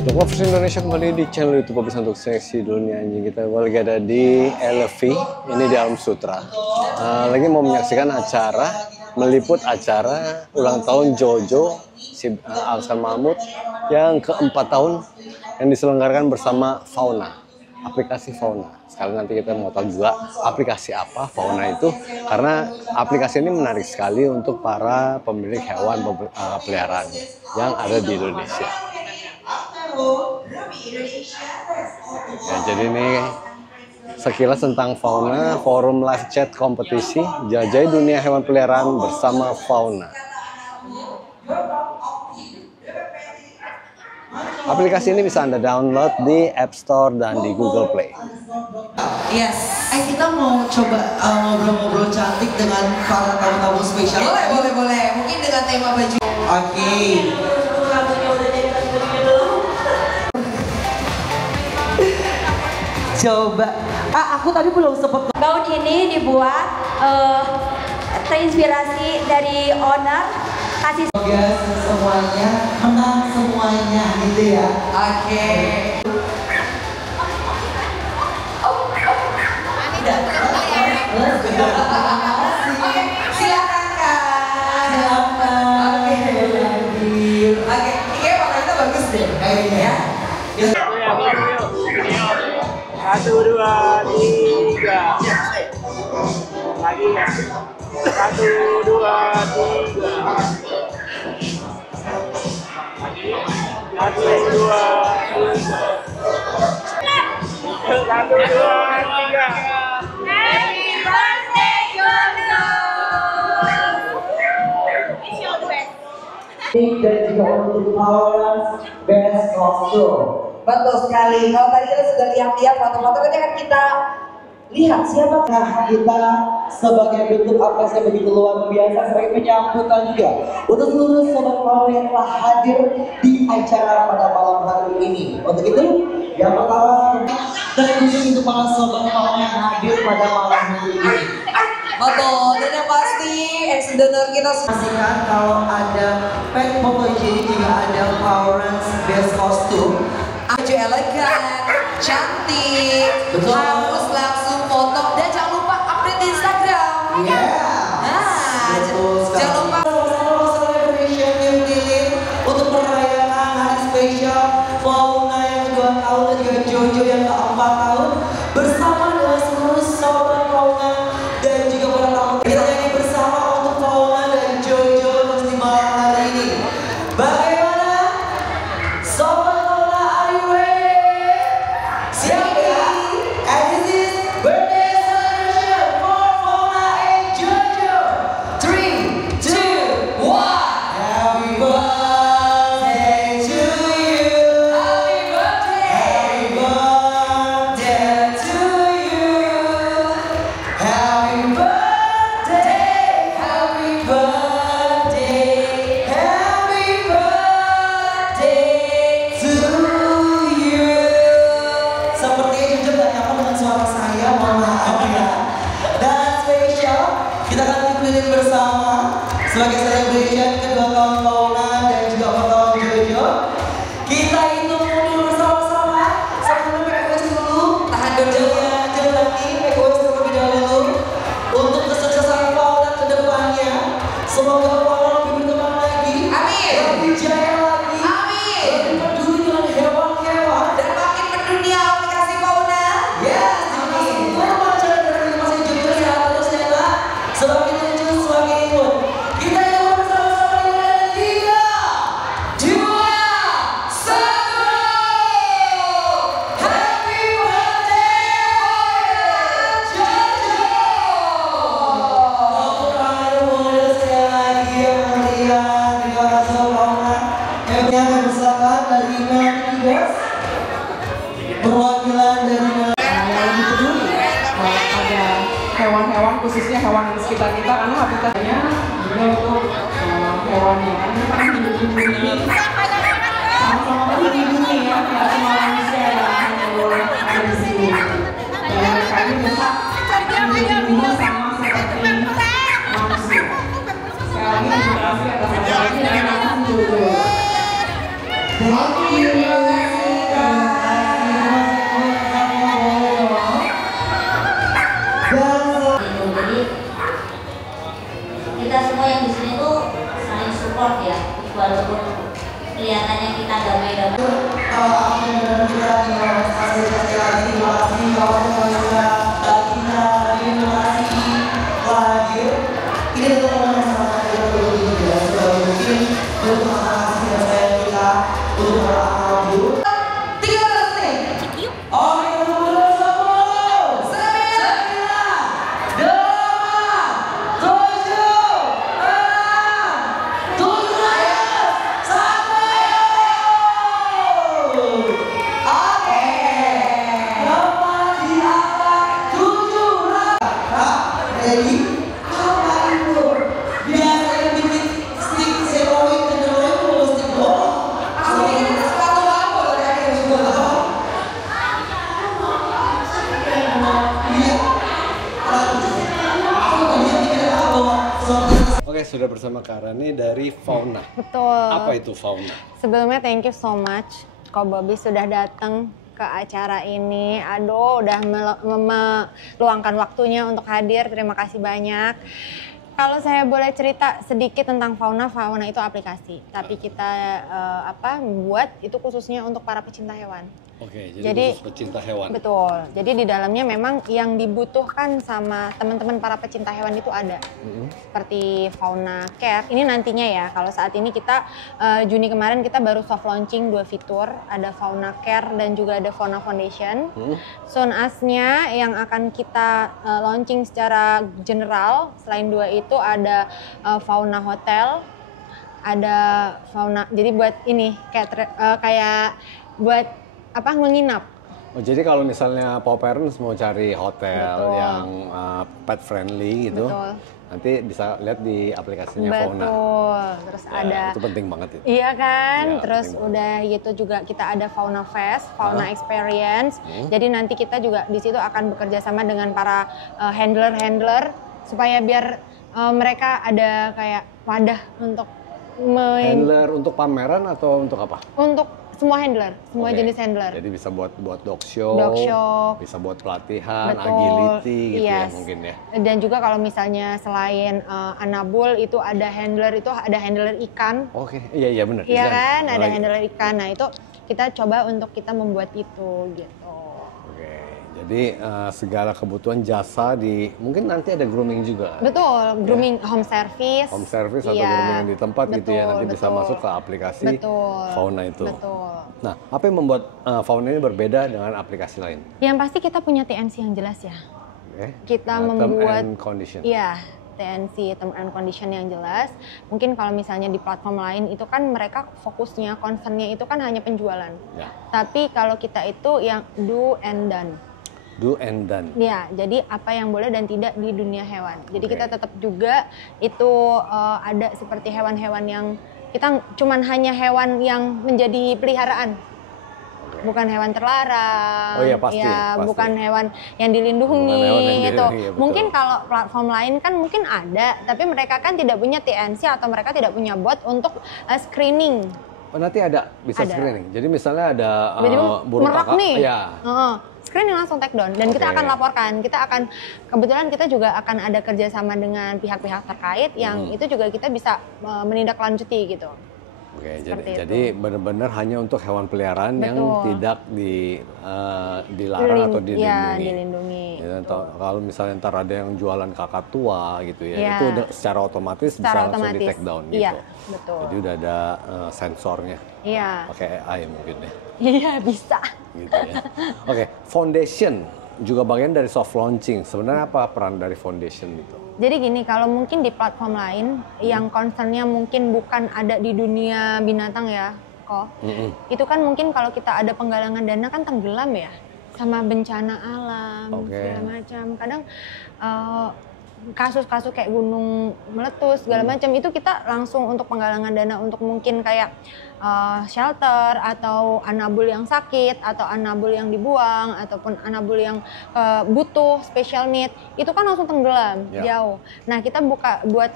Untuk Lovers Indonesia kembali di channel YouTube Bisa Untuk Seksi Dunia Anjing. Kita lagi ada di LV, ini di Alam Sutra. Lagi mau menyaksikan acara, meliput acara ulang tahun Jojo si Alsan Mahmud yang keempat tahun yang diselenggarakan bersama Fauna, aplikasi Fauna. Sekarang nanti kita mau tahu juga aplikasi apa Fauna itu, karena aplikasi ini menarik sekali untuk para pemilik hewan peliharaan yang ada di Indonesia. Ya, jadi ini sekilas tentang Fauna, forum live chat kompetisi jajai dunia hewan peliharaan bersama Fauna. Aplikasi ini bisa Anda download di App Store dan di Google Play. Yes, kita mau coba ngobrol-ngobrol cantik dengan para tamu-tamu spesial. Boleh. Mungkin dengan tema baju. Oke. Coba. Aku tadi belum sempat. Gaun ini dibuat terinspirasi dari owner kasih. Semoga semuanya menang semuanya gitu ya. Oke. Silakan Kak. Silakan. Oke, ini warnanya bagus deh kayaknya ya. Satu, dua, tiga. Lagi ya. Satu, dua, tiga. Satu, dua, tiga. Satu, dua, tiga. Happy birthday Jojo. Dan juga untuk Power Best Costume. Betul sekali. Kalau tadi kita sudah lihat foto-foto, kan kita lihat siapakah kita sebagai bentuk apresiasi begitu luar biasa sebagai penyambutan juga untuk seluruh sobat Power yang telah hadir di acara pada malam hari ini. Untuk itu, yang pertama terkhusus untuk para sobat Power yang hadir pada malam hari ini. Betul, dan yang pasti ex-donor kita pastikan kalau ada pet foto jadi juga ada Power Best Costume. Baju elegan, cantik, harus langsung foto dan jangan lupa update di Instagram. Jangan lupa celebration yang dilin untuk perayaan hari spesial Fauna yang 2 tahun dan juga Jojo yang ke-4 tahun bersama dengan seluruh sobat Fauna dan juga para tamu. Kita nyanyi bersama untuk Fauna dan Jojo terus di malam hari ini. Bagaimana sobat? Sebagai celebration kedua tahun Fauna dan juga tahun Jojo, kita hitung mundur bersama-sama. Sebelum request dulu, tahan dulu jangan lagi request terlebih dahulu untuk kesuksesan Fauna ke depannya. Semoga Fauna lebih berkembang lagi, amin, lebih jaya lagi, amin, lebih peduli dengan hewan-hewan dan makin mendunia aplikasi Fauna. Yes, amin. Selamat jalan dari masih Jojo sehat terus ya Kak. Semakin lucu, semakin imut. Kita yang bersama-sama di 3, 2, 1. Happy birthday Jojo. Mulai sekali lagi yang melihat di luar sana. Yang bersama dari Melkides, perwakilan dari lebih peduli pada hewan-hewan, khususnya hewan di sekitar kita, karena habitatnya juga untuk hewan yang melindungi sama-sama melindungi ya, tidak semua manusia yang ada di sini. Dan mereka ini tetap melindungi sama seperti manusia. Sekali lagi terima kasih atas acaranya dan terima kasih juga. Thank you. walaupun Kelihatannya kita damai-damai. Oke, sudah bersama Kak Rani dari Fauna. Betul. Apa itu Fauna? Sebelumnya thank you so much Ko Bobby sudah datang ke acara ini. Aduh, udah meluangkan waktunya untuk hadir. Terima kasih banyak. Kalau saya boleh cerita sedikit tentang Fauna, Fauna itu aplikasi. Tapi kita buat itu khususnya untuk para pecinta hewan. Oke, jadi khusus pecinta hewan. Betul. Jadi di dalamnya memang yang dibutuhkan sama teman-teman para pecinta hewan itu ada. Seperti Fauna Care. Ini nantinya ya. Kalau saat ini kita Juni kemarin kita baru soft launching 2 fitur. Ada Fauna Care dan juga ada Fauna Foundation. Soon as-nya yang akan kita launching secara general selain 2 itu ada Fauna Hotel. Ada Fauna. Jadi buat ini kayak buat menginap. Oh, jadi kalau misalnya Paw Parents mau cari hotel Betul. yang pet friendly gitu, Betul. nanti bisa lihat di aplikasinya Fauna. Betul. Terus Ya, ada. itu penting banget itu. Iya kan, Ya, terus penting udah gitu juga kita ada Fauna Fest, Fauna Experience. Jadi nanti kita juga di situ akan bekerja sama dengan para handler-handler supaya biar mereka ada kayak wadah untuk Handler untuk pameran atau untuk apa? untuk semua handler, semua Oke. jenis handler. Jadi bisa buat dog show, bisa buat pelatihan, Betul, agility gitu ya yes. mungkin ya. Dan juga kalau misalnya selain Anabul itu ada handler ikan. Oke, iya benar. Iya Bisa. kan, ada Lagi. handler ikan. Nah itu kita coba untuk kita membuat itu gitu. Oke, jadi segala kebutuhan jasa mungkin nanti ada grooming juga. Betul, grooming home service. Home service atau Iya, grooming di tempat gitu ya, nanti bisa betul. masuk ke aplikasi Betul, Fauna itu. Betul. Nah, apa yang membuat Fauna ini berbeda dengan aplikasi lain? Yang pasti kita punya TNC yang jelas ya. Oke. Kita Term membuat and condition. Iya, TNC term and condition yang jelas. Mungkin kalau misalnya di platform lain itu kan mereka fokusnya, concernnya itu kan hanya penjualan. Ya. Tapi kalau kita itu yang do and done. Do and done. Ya, jadi apa yang boleh dan tidak di dunia hewan. Jadi Oke. kita tetap juga itu ada seperti hewan-hewan yang kita cuman hanya hewan yang menjadi peliharaan. Bukan hewan terlarang. Oh iya, pasti, pasti. Bukan hewan yang dilindungi Bukan hewan yang gitu. dilindungi, ya, betul. Mungkin kalau platform lain kan mungkin ada, tapi mereka kan tidak punya TNC atau mereka tidak punya bot untuk screening. Oh, nanti bisa Ada. screening. Jadi misalnya ada Tiba-tiba burung merak kakak. nih. Ya. Screening langsung take down dan kita Oke. akan laporkan. Kebetulan kita juga akan ada kerjasama dengan pihak-pihak terkait yang itu juga kita bisa menindaklanjuti gitu. Oke, Seperti jadi benar-benar hanya untuk hewan peliharaan yang Betul. tidak dilarang atau dilindungi. Iya, dilindungi. Ya, kalau misalnya ntar ada yang jualan kakak tua gitu ya, Iya. itu secara otomatis bisa Secara langsung di otomatis. take down gitu. Iya, betul. Jadi udah ada sensornya, Iya. pakai AI mungkin ya, Iya, bisa. gitu ya. Oke, foundation juga bagian dari soft launching. Sebenarnya apa peran dari foundation itu? Jadi gini, kalau mungkin di platform lain yang concernnya mungkin bukan ada di dunia binatang ya, kok. Itu kan mungkin kalau kita ada penggalangan dana kan tenggelam ya sama bencana alam Oke. segala macam. Kadang kasus-kasus kayak gunung meletus segala macam itu kita langsung untuk penggalangan dana untuk mungkin kayak shelter atau anabul yang sakit atau anabul yang dibuang ataupun anabul yang butuh special need itu kan langsung tenggelam jauh. Nah kita buat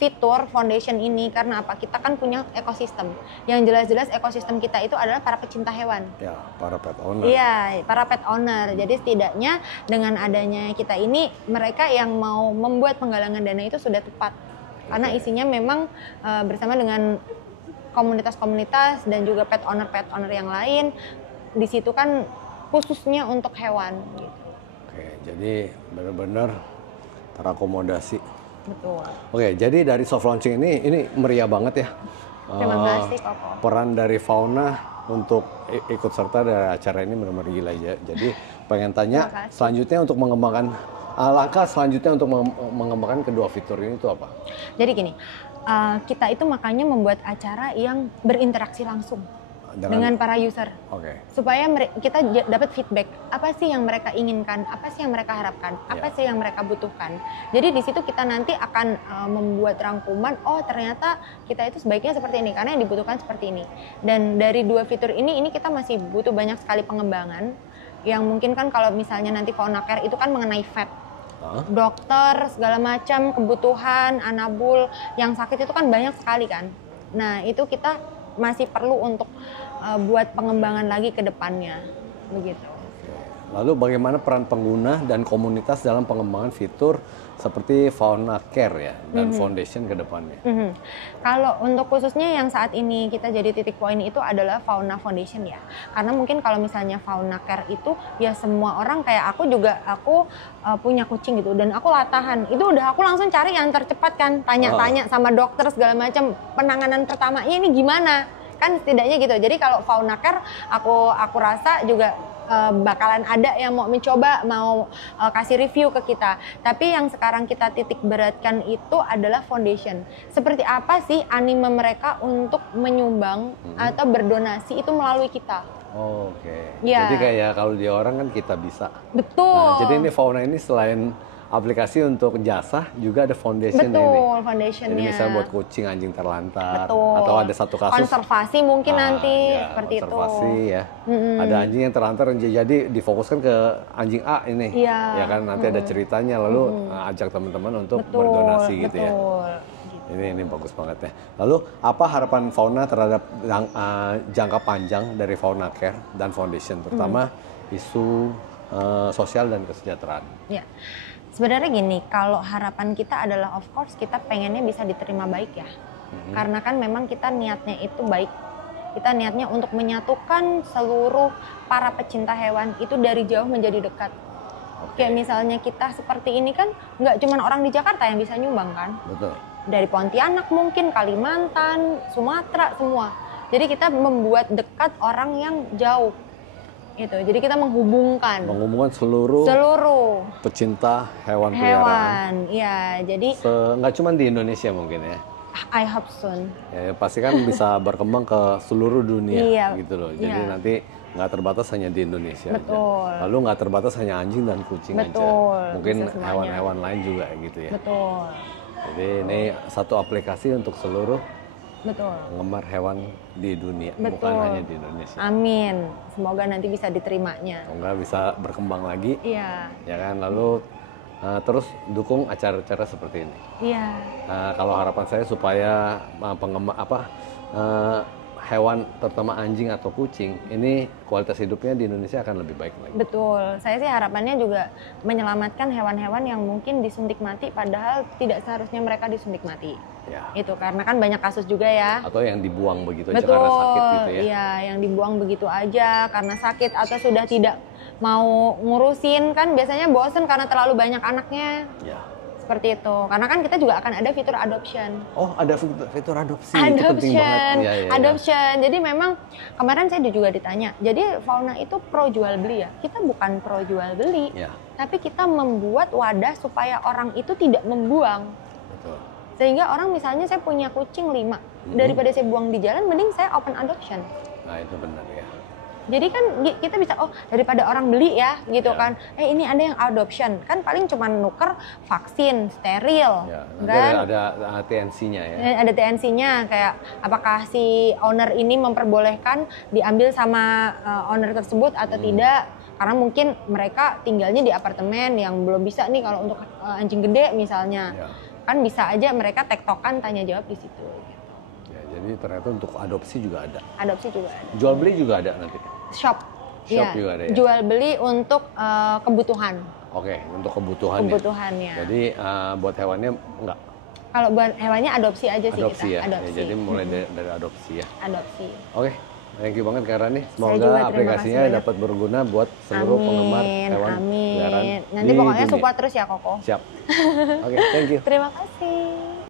fitur foundation ini karena apa? Kita kan punya ekosistem yang jelas-jelas ekosistem kita itu adalah para pecinta hewan. Ya, para pet owner. Iya, para pet owner. Jadi setidaknya dengan adanya kita ini mereka yang mau membuat penggalangan dana itu sudah tepat karena isinya memang bersama dengan komunitas-komunitas dan juga pet owner yang lain di situ kan khususnya untuk hewan gitu. Oke, jadi benar-benar terakomodasi. Betul. Oke, jadi dari soft launching ini meriah banget ya. Terima kasih Koko. Peran dari Fauna untuk ikut serta dari acara ini benar-benar gila ya. Jadi pengen tanya Terima kasih. selanjutnya untuk mengembangkan langkah selanjutnya untuk mengembangkan kedua fitur ini itu apa? Jadi gini, kita itu makanya membuat acara yang berinteraksi langsung dengan para user. Oke. Supaya kita dapat feedback, apa sih yang mereka inginkan, apa sih yang mereka harapkan, apa sih yang mereka butuhkan. Jadi di situ kita nanti akan membuat rangkuman, oh ternyata kita itu sebaiknya seperti ini karena yang dibutuhkan seperti ini. Dan dari dua fitur ini kita masih butuh banyak sekali pengembangan. Yang mungkin kan kalau misalnya nanti Fauna Care itu kan mengenai vet, dokter segala macam, kebutuhan anabul yang sakit itu kan banyak sekali kan. Nah itu kita masih perlu untuk buat pengembangan lagi ke depannya, begitu. Lalu bagaimana peran pengguna dan komunitas dalam pengembangan fitur seperti Fauna Care ya dan Foundation ke depannya? Kalau untuk khususnya yang saat ini kita jadi titik poin itu adalah Fauna Foundation ya. Karena mungkin kalau misalnya Fauna Care itu ya semua orang kayak aku juga, aku punya kucing gitu dan aku latahan. Itu udah aku langsung cari yang tercepat kan, tanya-tanya sama dokter segala macam, penanganan pertamanya ini gimana? Kan setidaknya gitu. Jadi kalau Fauna Care aku rasa juga bakalan ada yang mau mencoba, mau kasih review ke kita. Tapi yang sekarang kita titik beratkan itu adalah foundation. Seperti apa sih anime mereka untuk menyumbang atau berdonasi itu melalui kita. Oke. Ya. Jadi kayak kalau dia orang kan kita bisa. Betul. Nah, jadi ini Fauna ini selain aplikasi untuk jasa juga ada foundation ini. Betul, foundationnya. Jadi misalnya buat kucing anjing terlantar. Betul. Atau ada satu kasus konservasi mungkin nanti ya, seperti konservasi itu. Ya. Ada anjing yang terlantar jadi difokuskan ke anjing A ini. Iya. Ya kan nanti ada ceritanya lalu ajak teman-teman untuk berdonasi gitu ya. Betul. Ini bagus banget ya. Lalu apa harapan Fauna terhadap jangka panjang dari Fauna Care dan Foundation terutama isu sosial dan kesejahteraan? Ya. Sebenarnya gini, kalau harapan kita adalah of course kita pengennya bisa diterima baik ya. Karena kan memang kita niatnya itu baik. Kita niatnya untuk menyatukan seluruh para pecinta hewan itu dari jauh menjadi dekat. Kayak misalnya kita seperti ini kan nggak cuma orang di Jakarta yang bisa nyumbang kan. Betul. Dari Pontianak mungkin, Kalimantan, Sumatera, semua. Jadi kita membuat dekat orang yang jauh. Gitu. Jadi kita menghubungkan seluruh pecinta hewan peliharaan. Iya, jadi nggak cuma di Indonesia mungkin ya. I hope soon. Ya, pasti kan bisa berkembang ke seluruh dunia Iya, gitu loh. Jadi iya. nanti nggak terbatas hanya di Indonesia Betul. aja. Lalu nggak terbatas hanya anjing dan kucing Betul, aja. Mungkin bisa semuanya. hewan-hewan lain juga gitu ya. Betul. Jadi ini satu aplikasi untuk seluruh Betul. penggemar hewan di dunia, Betul. bukan hanya di Indonesia. Amin. Semoga nanti bisa diterimanya. Semoga bisa berkembang lagi, Iya. ya kan. Lalu terus dukung acara-acara seperti ini. Iya. Kalau harapan saya supaya hewan terutama anjing atau kucing ini kualitas hidupnya di Indonesia akan lebih baik lagi. Betul. Saya sih harapannya juga menyelamatkan hewan-hewan yang mungkin disuntik mati padahal tidak seharusnya mereka disuntik mati. Ya. Itu karena kan banyak kasus juga ya. Atau yang dibuang begitu aja Betul. karena sakit gitu ya. Iya, yang dibuang begitu aja karena sakit atau sudah tidak mau ngurusin kan biasanya bosen karena terlalu banyak anaknya. Ya. Seperti itu. Karena kan kita juga akan ada fitur adoption. Oh, ada fitur adopsi. Itu penting banget. Ya, ya, Adoption. Jadi memang kemarin saya juga ditanya. Jadi Fauna itu pro jual beli ya. Kita bukan pro jual beli. Ya. Tapi kita membuat wadah supaya orang itu tidak membuang. Betul. Sehingga orang misalnya saya punya kucing 5. Daripada saya buang di jalan mending saya open adoption. Nah, itu benar ya. Jadi kan kita bisa, oh daripada orang beli ya gitu kan. Ini ada yang adoption. Kan paling cuma nuker vaksin, steril. Ya, nanti kan? ada TNC-nya ya. Ada TNC-nya kayak apakah si owner ini memperbolehkan diambil sama owner tersebut atau tidak. Karena mungkin mereka tinggalnya di apartemen yang belum bisa nih kalau untuk anjing gede misalnya. Ya. Kan bisa aja mereka tektokan tanya jawab di situ. Gitu. Ya, jadi ternyata untuk adopsi juga ada. Adopsi juga ada. Jual beli juga ada nanti. Shop ya. Juga ada ya? Jual beli untuk kebutuhan. Oke, untuk kebutuhan. Kebutuhannya. Jadi buat hewannya enggak. Kalau buat hewannya adopsi aja sih Adopsi kita. ya? Adopsi. Ya, jadi mulai dari adopsi ya. Adopsi. Oke, thank you banget Kak Rani. juga Semoga terima aplikasinya kasih banyak. dapat berguna buat seluruh penggemar hewan peliharaan Amin. Nanti di pokoknya dunia. support terus ya Koko. Siap. Oke, thank you. Terima kasih.